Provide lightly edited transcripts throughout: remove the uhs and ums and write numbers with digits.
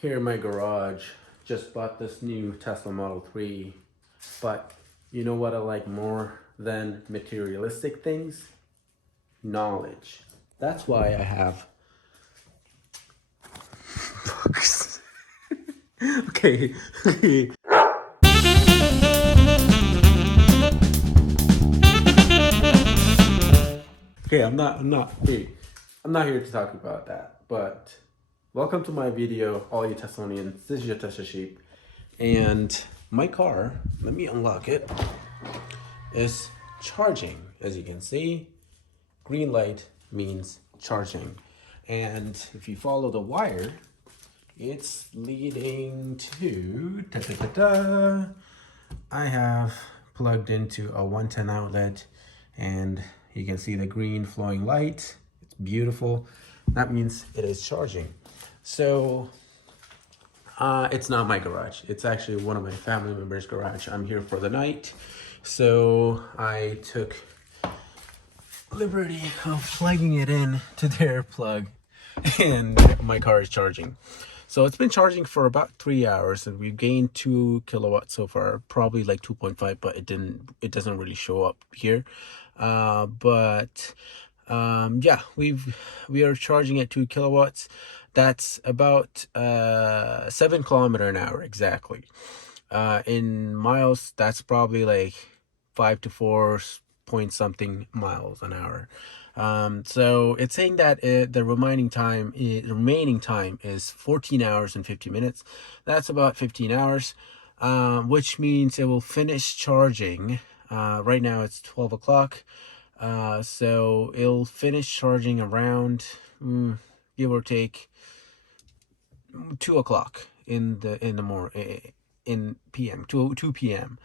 Here in my garage, just bought this new Tesla Model 3, but you know what I like more than materialistic things? Knowledge. That's why I have books. Okay. Okay, I'm not here to talk about that, but welcome to my video, all you Teslanians. This is your Tesla Sheep. And my car, let me unlock it, is charging. As you can see, green light means charging. And if you follow the wire, it's leading to, I have plugged into a 110 outlet and you can see the green flowing light. It's beautiful. That means it is charging. So it's not my garage. It's actually one of my family members' garage. I'm here for the night. So I took liberty of plugging it in to their plug and my car is charging. So it's been charging for about 3 hours and we've gained 2 kilowatts so far, probably like 2.5, but it doesn't really show up here. Yeah, we are charging at 2 kilowatts. That's about 7 kilometer an hour exactly. In miles, that's probably like 5 to 4 point something miles an hour. So it's saying that the remaining time is 14 hours and 50 minutes. That's about 15 hours, which means it will finish charging. Right now it's 12 o'clock. So it'll finish charging around, give or take, 2 o'clock in the morning, in PM, 2 p.m.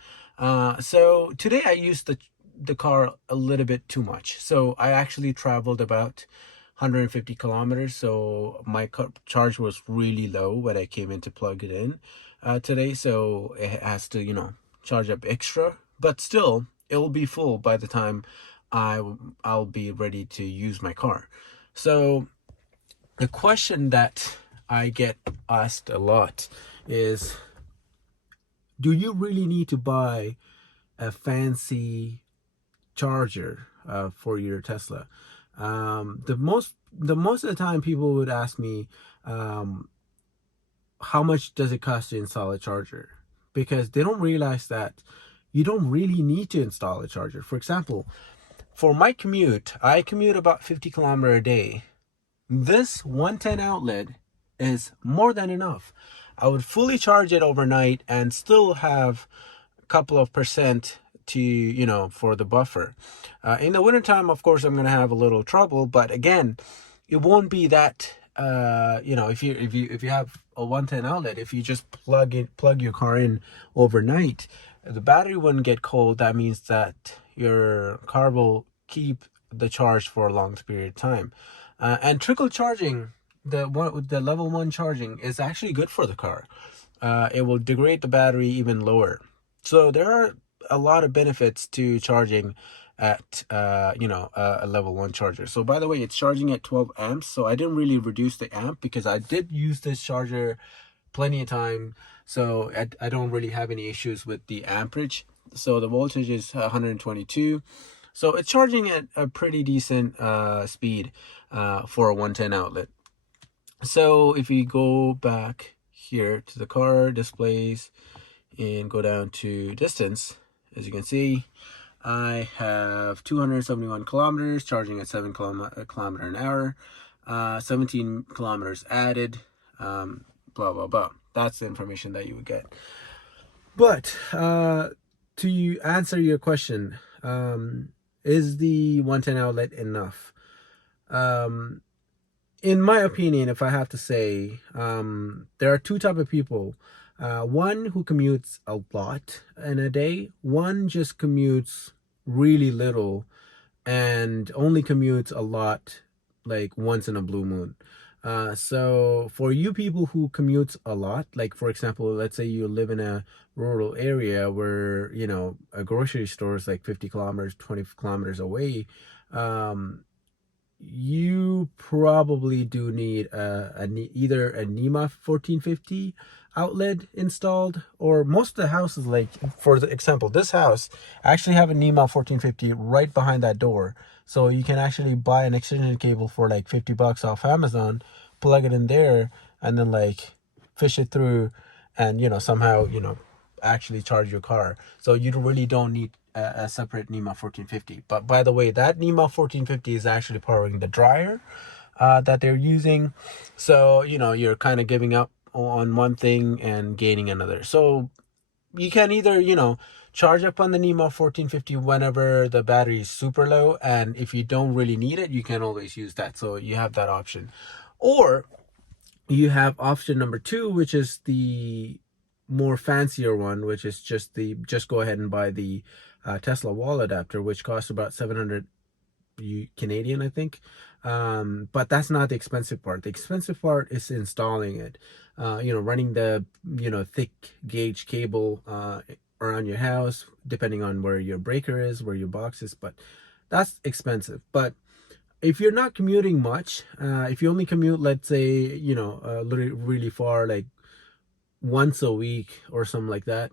So today I used the car a little bit too much. So I actually traveled about 150 kilometers. So my charge was really low when I came in to plug it in today. So it has to, charge up extra. But still, it will be full by the time I'll be ready to use my car. So the question that I get asked a lot is, do you really need to buy a fancy charger for your Tesla? The most of the time people would ask me, how much does it cost to install a charger? Because they don't realize that you don't really need to install a charger. For example, for my commute, I commute about 50 kilometers a day. This 110 outlet is more than enough. I would fully charge it overnight and still have a couple of percent to, for the buffer. In the wintertime, of course, I'm going to have a little trouble, but again, it won't be that, if you have a 110 outlet, if you just plug your car in overnight, the battery wouldn't get cold. That means that your car will keep the charge for a long period of time. And trickle charging, the level 1 charging, is actually good for the car. It will degrade the battery even lower. So there are a lot of benefits to charging at a level 1 charger. So by the way, it's charging at 12 amps. So I didn't really reduce the amp because I did use this charger plenty of time. So I don't really have any issues with the amperage. So the voltage is 122. So it's charging at a pretty decent speed for a 110 outlet. So if we go back here to the car displays and go down to distance, as you can see, I have 271 kilometers charging at 7 kilometer an hour, 17 kilometers added, blah, blah, blah. That's the information that you would get. But to answer your question, is the 110 outlet enough? In my opinion, if I have to say, there are two types of people. One who commutes a lot in a day. One just commutes really little and only commutes a lot like once in a blue moon. So for you people who commute a lot, like for example, let's say you live in a rural area where, a grocery store is like 50 kilometers, 20 kilometers away, you probably do need either a NEMA 1450 outlet installed, or most of the houses, like for the example, this house actually have a NEMA 1450 right behind that door. So you can actually buy an extension cable for like $50 off Amazon, plug it in there, and then like fish it through, and somehow actually charge your car. So you really don't need a separate NEMA 1450. But by the way, that NEMA 1450 is actually powering the dryer that they're using. So you're kind of giving up on one thing and gaining another. So you can either charge up on the NEMA 1450 whenever the battery is super low, and if you don't really need it, you can always use that. So you have that option. Or you have option number two, which is the more fancier one, which is just go ahead and buy the Tesla wall adapter, which costs about 700 Canadian, I think. But that's not the expensive part. The expensive part is installing it. Running the thick gauge cable around your house, depending on where your breaker is, where your box is. But that's expensive. But if you're not commuting much, if you only commute, let's say, really far, like once a week or something like that,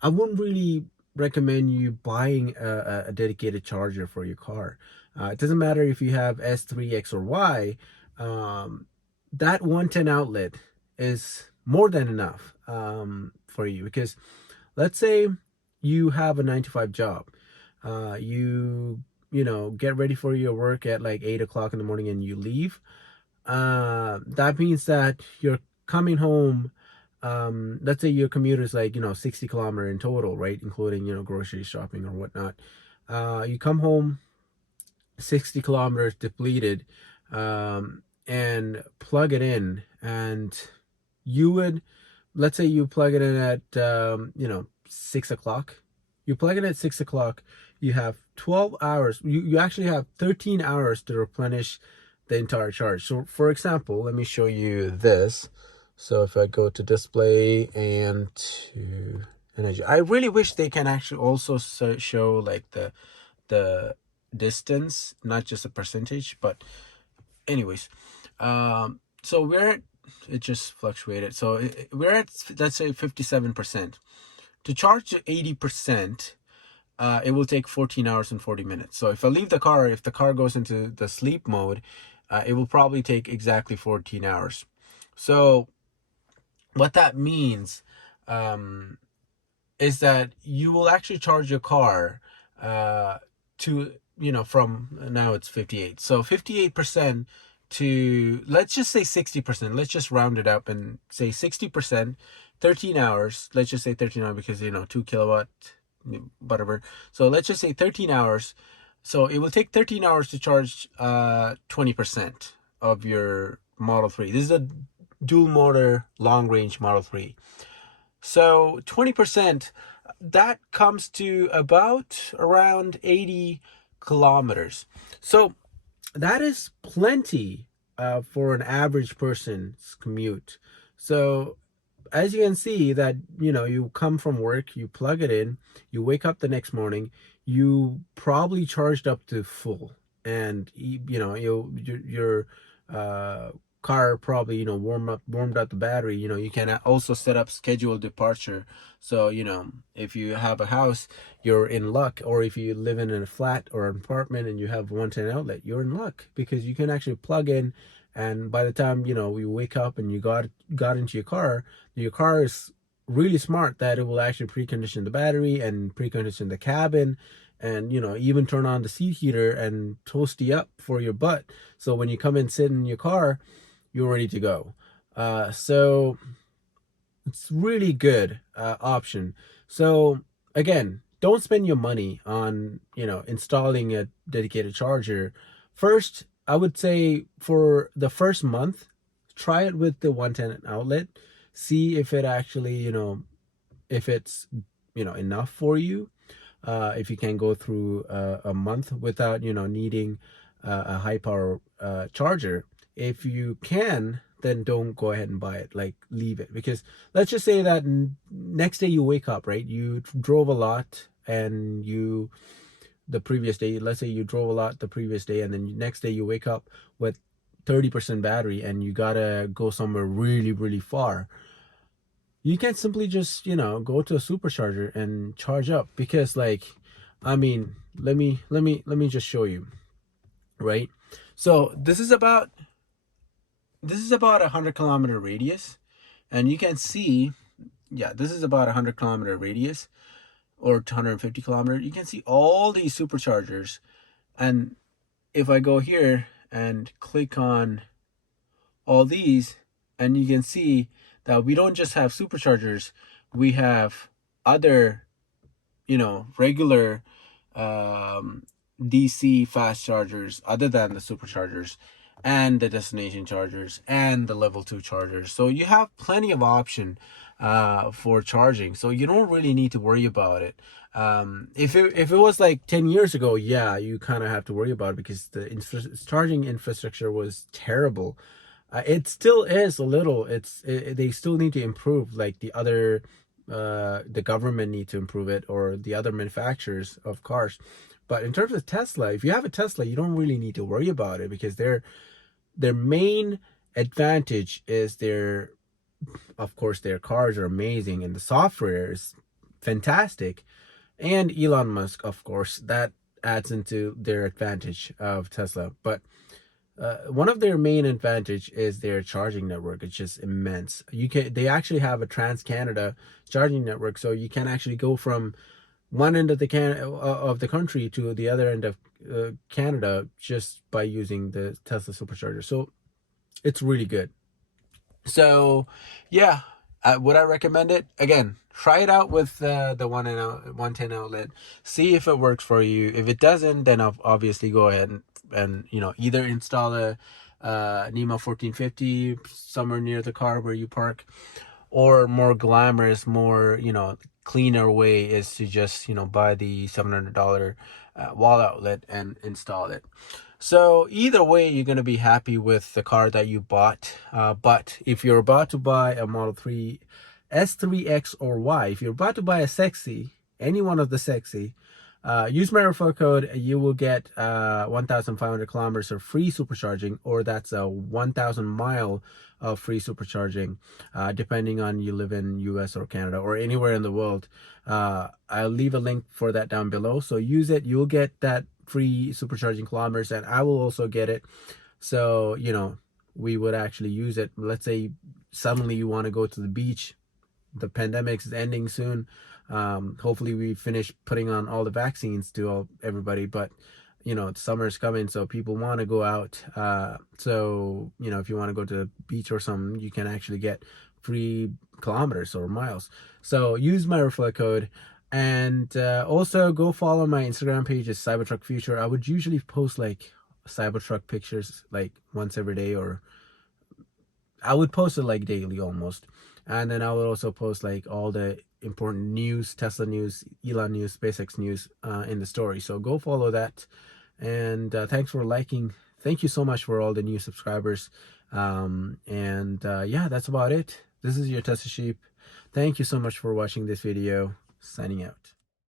I wouldn't really recommend you buying a dedicated charger for your car. It doesn't matter if you have S3, X, or Y. That 110 outlet is more than enough for you, because let's say you have a 9 to 5 job. You get ready for your work at like 8 o'clock in the morning and you leave. That means that you're coming home. Let's say your commute is like 60 kilometer in total, right, including grocery shopping or whatnot. You come home 60 kilometers depleted, and plug it in, and you would, let's say you plug it in at 6 o'clock. You plug it at 6 o'clock. You have 12 hours. You actually have 13 hours to replenish the entire charge. So for example, let me show you this. So if I go to display and to energy, I really wish they can actually also show like the distance, not just a percentage. But anyways, so it just fluctuated. So we're at, let's say, 57%. To charge to 80%, it will take 14 hours and 40 minutes. So if I leave the car, if the car goes into the sleep mode, it will probably take exactly 14 hours. So what that means is that you will actually charge your car to, from now it's 58. So 58% to, let's just say 60%. Let's just round it up and say 60%, 13 hours. Let's just say 13 hours because, 2 kilowatt, whatever. So let's just say 13 hours. So it will take 13 hours to charge 20% of your Model 3. This is a dual motor long range Model 3. So 20%, that comes to about around 80 kilometers. So that is plenty for an average person's commute. So as you can see that, you come from work, you plug it in, you wake up the next morning, you probably charged up to full, and your car probably warmed up the battery. You can also set up scheduled departure. So if you have a house, you're in luck. Or if you live in a flat or an apartment and you have 110 outlet, you're in luck, because you can actually plug in, and by the time you wake up and you got into your car is really smart that it will actually precondition the battery and precondition the cabin, and even turn on the seat heater and toast you up for your butt. So when you come and sit in your car, you're ready to go. So it's really good option. So again, don't spend your money on installing a dedicated charger. First, I would say for the first month, try it with the 110 outlet. See if it actually if it's enough for you. If you can go through a month without needing a high power charger. If you can, then don't go ahead and buy it. Like, leave it, because let's just say that next day you wake up, right? You drove a lot and you the previous day. Let's say you drove a lot the previous day, and then next day you wake up with 30% battery and you gotta go somewhere really, really far. You can't simply just, go to a supercharger and charge up, because like, I mean, let me just show you, right? So this is about 100 kilometer radius, and you can see, yeah, this is about 100 kilometer radius, or 150 kilometer. You can see all these superchargers, and if I go here and click on all these, and you can see that we don't just have superchargers, we have other, regular DC fast chargers other than the superchargers, and the destination chargers, and the level 2 chargers. So you have plenty of option for charging, so you don't really need to worry about it. If it was like 10 years ago, yeah, you kind of have to worry about it, because the charging infrastructure was terrible. It still is a little. They still need to improve, like the government need to improve it, or the other manufacturers of cars. But in terms of Tesla, if you have a Tesla, you don't really need to worry about it, because their main advantage is of course, their cars are amazing and the software is fantastic. And Elon Musk, of course, that adds into their advantage of Tesla. But one of their main advantage is their charging network. It's just immense. They actually have a Trans-Canada charging network, so you can actually go from one end of the country to the other end of Canada, just by using the Tesla supercharger. So it's really good. So yeah, would I recommend it? Again, try it out with the 110 outlet. See if it works for you. If it doesn't, then obviously go ahead and either install a NEMA 1450 somewhere near the car where you park, or more glamorous, more cleaner way is to just buy the $700 wall outlet and install it. So either way, you're going to be happy with the car that you bought. But if you're about to buy a Model 3 S3X or Y, if you're about to buy a Sexy, any one of the Sexy, use my referral code. You will get 1,500 kilometers of free supercharging, or that's a 1,000 mile of free supercharging, depending on you live in US or Canada or anywhere in the world. I'll leave a link for that down below. So use it. You'll get that free supercharging kilometers, and I will also get it. So we would actually use it. Let's say suddenly you want to go to the beach. The pandemic is ending soon. Hopefully we finish putting on all the vaccines to everybody, but summer's coming, so people want to go out. So if you want to go to the beach or something, you can actually get free kilometers or miles. So use my referral code. And also go follow my Instagram page, is Cybertruck Future. I would usually post like Cybertruck pictures like once every day, or I would post it like daily almost. And then I would also post like all the important news, Tesla news, Elon news, SpaceX news in the story. So go follow that. And thanks for liking. Thank you so much for all the new subscribers. Yeah, that's about it. This is your Tesla Sheep. Thank you so much for watching this video. Signing out.